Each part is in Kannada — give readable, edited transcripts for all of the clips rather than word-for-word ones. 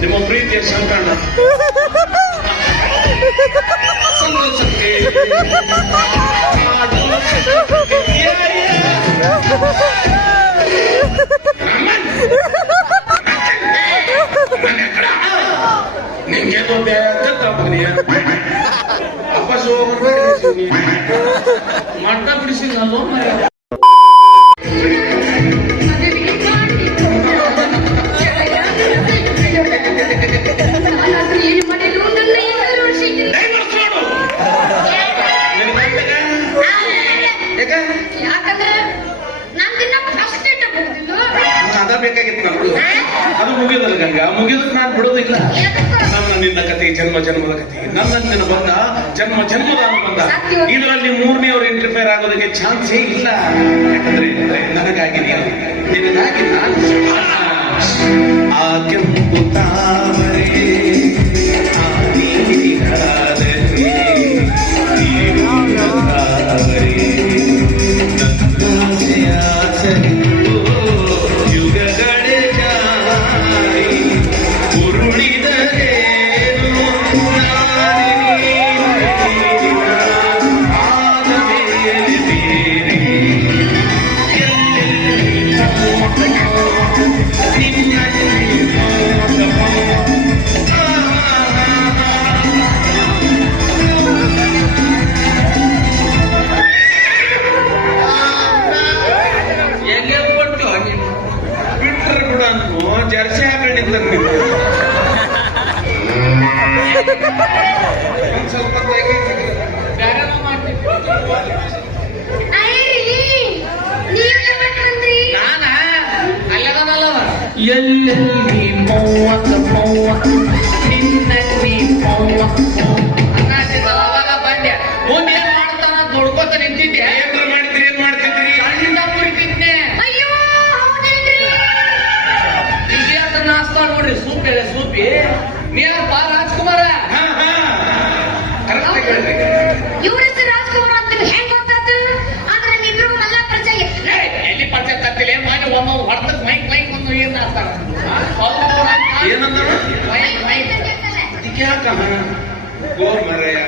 ನಿಮ್ಮ ಪ್ರೀತಿಯ ಸಂಕಣ್ಣ ಸಂತೋಷಕ್ಕೆ ನಿಂಗೇನೋ ಬೇಕಂತಪ್ಪನಿಯ ಅಪ್ಪ ಮಟ್ಟ ಬಿಡಿಸಿದಲ್ಲೋ ಬೇಕಾಗಿತ್ತು ಅದು ಮುಗಿದಲ್ಲ ಗಂಗ ಮುಗಿದಕ್ಕೆ ನಾನು ಬಿಡೋದಿಲ್ಲ ನನ್ನ ನಿನ್ನ ಕತೆ ಜನ್ಮ ಜನ್ಮದ ಕತೆ ನನ್ನ ಬಂದ ಜನ್ಮ ಜನ್ಮದ ಅನುಬಂಧ ಇದರಲ್ಲಿ ಮೂರನೆಯವರು ಇಂಟರ್ಫೇರ್ ಆಗೋದಕ್ಕೆ ಚಾನ್ಸೇ ಇಲ್ಲ ಯಾಕಂದ್ರೆ ನನಗಾಗಿ ನಿನಗಾಗಿ ನಾನು ಆ ಕೆಂಪು ತಾವರೆ ಜರ್ಸಿ ಹಾಕೊಂಡಿದ್ದ ಸ್ವಲ್ಪ ನಾನ ಅಲ್ಲದಲ್ಲವ ಎಲ್ಲೆಲ್ಲಿ ಮೌವತ್ತ ನಿನ್ನಲ್ಲಿ ಅವಾಗ ಬಂದೆ ಮುಂದೆ ಏನ್ ಮಾಡ್ತಾನ ದುಡ್ಕೋತ ನಿಂತಿದ್ದೆ ಏನ್ರ ಮಾಡಿದ್ರಿ ಏನ್ ಮಾಡ್ತಿದ್ರಿ ಸಣ್ಣ ಕುರಿತಿದ್ನೆ ನಾಸ್ತಾ ನೋಡ್ರಿ ಸೂಪಿ ನೀನಪ್ಪ ರಾಜ್ಕುಮಾರ ಇವ್ರ ಹೆಸರು ರಾಜ್ಕುಮಾರ್ ಅಂತ ಹೆಂಗ್ ಗೊತ್ತಾಯ್ತು ಆದ್ರೆ ನಿಮ್ಮಿಬ್ರು ಮಲ್ಲ ಪರಿಚಯ ಎಲ್ಲಿ ಪರಿಚಯ ತಪ್ಪಿಲ್ಲ ಮಾಡಿ ಒಮ್ಮ ಹೊಡೆದಕ್ಕೆ ಮೈಕ್ ಒಂದು ಏನ್ ಆಗ್ತಾರ ಏನಂದ ಅದಕ್ಕೆ ಯಾಕ ಗೋರ್ ಮರಯ್ಯ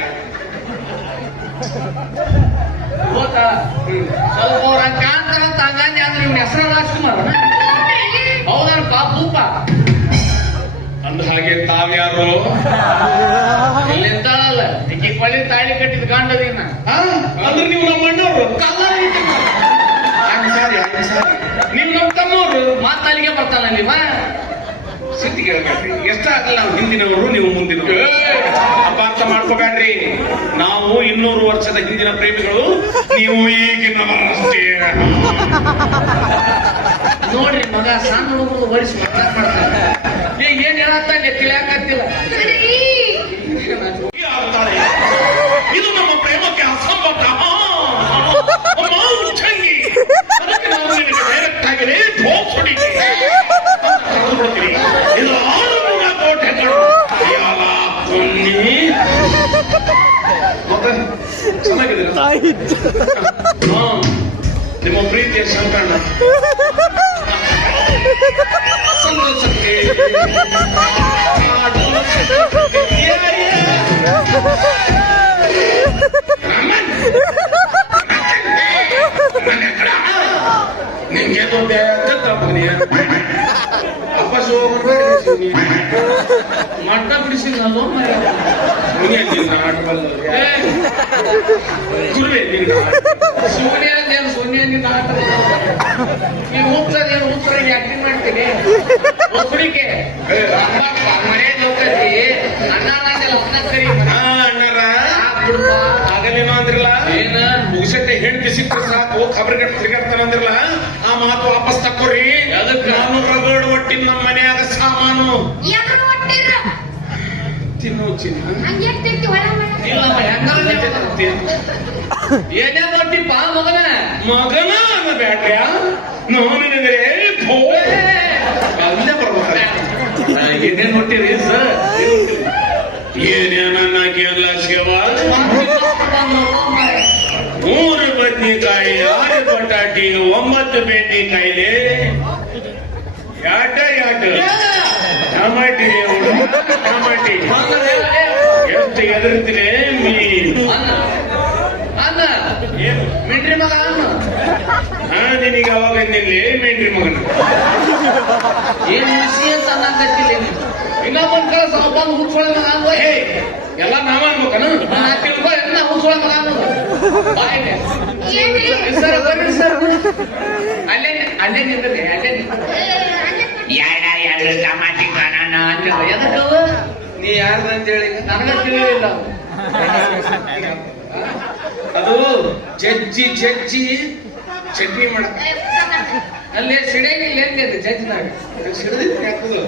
ಗೊತ್ತಾ ಸ್ವಲ್ಪ ಅವ್ರ ಕಾಂತರ ತಂಗಾಂದಿ ಅಂದ್ರೆ ಇವ್ನ ಹೆಸರು ರಾಜ್ಕುಮಾರ್ ಹೌದಪ್ಪ ಭೂಪ ಅಂದ ಹಾಗೆ ತಾವ್ಯಾರು ಇಲ್ಲಿಂದಲ್ಲ ಈಕಿ ಕೊಳ್ಳಿ ತಾಳಿ ಕಟ್ಟಿದ ಕಾಂಡದಿನ ಅಂದ್ರೆ ನೀವು ನಮ್ಮ ಅಣ್ಣವ್ರು ನೀವು ನಮ್ಮ ತಮ್ಮವ್ರು ಮಾತಾಲಿಗೆ ಬರ್ತಾನ ನೀವ ಸಿದ್ಧಿ ಕೇಳ್ಬೇಡ್ರಿ ಎಷ್ಟಾಗಲ್ಲ ನಾವು ಹಿಂದಿನವರು ನೀವು ಮುಂದಿನವರು ಅಪಾರ್ಥ ಮಾಡ್ಕೋಬೇಡ್ರಿ ನಾವು 200 ವರ್ಷದ ಹಿಂದಿನ ಪ್ರೇಮಿಗಳು ನೀವು ಈಗಿನವರಷ್ಟೇ ನೋಡ್ರಿ ಮಗ ಸಣ್ಣ ಹುಡುಗರು ವಯಸ್ಸು ಮಾಡ್ತಾರೆ ಏನ್ ಹೇಳತ್ತ ತಿಳಿಯಾಕತ್ತಿಲ್ಲ ಇದು ನಮ್ಮ ಪ್ರೇಮಕ್ಕೆ ಅಸಂಬದ್ಧ ಉಚ್ಚಂಗಿ ಡೈರೆಕ್ಟ್ ಆಗಿದೆ ಇದು 6 ಕೋಟೆಗಳು ಚೆನ್ನಾಗಿದೆ ನಿಮ್ಮ ಪ್ರೀತಿಯ ಸಂಕಣ್ಣ ಸಂತೋಷಕ್ಕೆ ನಿಂಗೇನೋ ಬೇಕಂತಪ್ಪನಿಯ ಅಪ್ಪ ಮಟ್ಟ ಬಿಡಿಸಿದಲ್ಲೋ ಗುರುವೇ ಸೋನಿಯ ನಿನ್ನ ಆಟ ಈ ಹುಚ್ಚದೇನು ಹುಚ್ಚರಿಗೆ ಆಕ್ಟಿಂಗ್ ಮಾಡ್ತೀನಿ ಒಬ್ಬರಿಗೆ ಮನೆಯಲ್ಲಿ ಹೋಗ್ತಿ ಅಣ್ಣಾರ ಆಗಲೇನೋ ಅಂದ್ರಲ್ಲ ಏನ ಮುಗಿಸಟ್ಟೆ ಹೆಂಡತಿ ಸಿಕ್ಕರೆ ಸಾಕು ಖಬರ್ಗಟ್ಟು ತಿರುಗಾಡ್ತಾನಂದ್ರಲ್ಲ ಆ ಮಾತು ವಾಪಸ್ ತಕ್ಕೋರಿ ಅದಕ್ಕೆ ನಾನು ರಗಡ್ ಒಟ್ಟಿನ ನಮ್ಮ ಮನೆಯಾಗ ಸಾಮಾನು ತಿನ್ನು ಏನೇ ದೊಡ್ಡಿಪ್ಪ ಮಗನ ಅನ್ನಬೇಡ್ಯ ನಾನು ನಿನಗೆ ಅಲ್ಲೇ ಬರ್ತಾರೆ ಏನೇನ್ ಹೊಟ್ಟಿರಿ ಸರ್ ಏನೇನಾಗಿ ಅಲ್ಲ ಸೇವಾ 3 ಬದ್ನಿಕಾಯಿ 6 ಬಟಾಟಿ 9 ಬೆಂಡೆಕಾಯಿಲೆ ಯಾಟ ಟಮಾಟಿ ಟಮಾಟಿ ಎಷ್ಟು ಎದುರ್ತೀನಿ ಅನ್ನ ಮಿಂಡ್ರಿ ಮಗ ಅನ್ನ ನಿನಗ ಅವಾಗ ನಿಲ್ಲಿ ಮೇನ್ರಿ ಮಗನ ಏನ್ ವಿಷಯ ಅಂತ ಅನ್ನಕತ್ತಿಲ್ಲ ಇನ್ನೊಬ್ಬನ್ ಕಳ್ಸ ಒಬ್ಬಂದು ಹುಚ್ಚೊಳೆ ಮಗ ಅನ್ವ ಹೇ ಎಲ್ಲ ನಾವ ಅನ್ಬೇಕನ ತಿಳ್ಕೊ ಎಲ್ಲ ಹುಚ್ಚೊಳೆ ಮಗ ಅನ್ನೋದು ಬಾಯಿಗೆ ಏನ್ರಿ ಸರ್ ಬರ್ರಿ ಸರ್ ಅಲ್ಲೇ ನಿಂದ್ರಿ ಅಲ್ಲೇ ಎರಡು ಟಮಾಟಿ ಕಾಣೋಣ ಅಂತಿದ್ರು ಎದಕ್ಕವ ನೀ ಯಾರ್ದಂತ ಹೇಳಿ ನನಗ ತಿಳಿಲಿಲ್ಲ ಅದು ಜಜ್ಜಿ ಚಟ್ನಿ ಮಾಡ ಅಲ್ಲೇ ಸಿಡಿಯಾಗಿಲ್ಲ ಏನಿದೆ ಜಜ್ಜಿನಾಗ ಸಿಡಿದಿತ್ತು ಯಾಕದು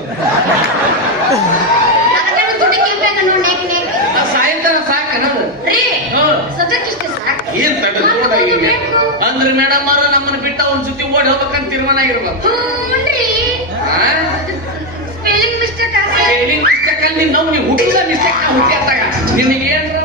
ಅದನ್ನು ದುಡ್ಡು ಕೇಳ್ಬೇಕ ನೋಡಿ ನೇಕ್ ನೇಕ್ ಸಾಯಂಕಾಲ ಸಾಕ ಅನ್ನೋದು ರೀ ಹ್ಮ್. ಸದ್ಯಕ್ಕಿಷ್ಟೇ ಸಾಕು ಏನ್ ತಡ ಅಂದ್ರೆ ಮೇಡಮ್ ಅವ್ರ ನಮ್ಮನ್ನ ಬಿಟ್ಟ ಒಂದ್ ಜೊತೆ ಓಡಿ ಹೋಗ್ಬೇಕಂತ ತೀರ್ಮಾನ ಆಗಿರ್ಬೇಕು ಹ್ಞೂನ್ರಿ ಸ್ಪೆಲ್ಲಿಂಗ್ ಮಿಸ್ಟೇಕ್ ಆಗಿ ಮಿಸ್ಟೇಕ್ ಅಲ್ಲಿ ನಾವು ನೀವು ಹುಟ್ಟಿದ ಮಿಸ್ಟೇಕ್ ಹುಟ್ಟಿ ನಿನಗೆ ಏನ್ರ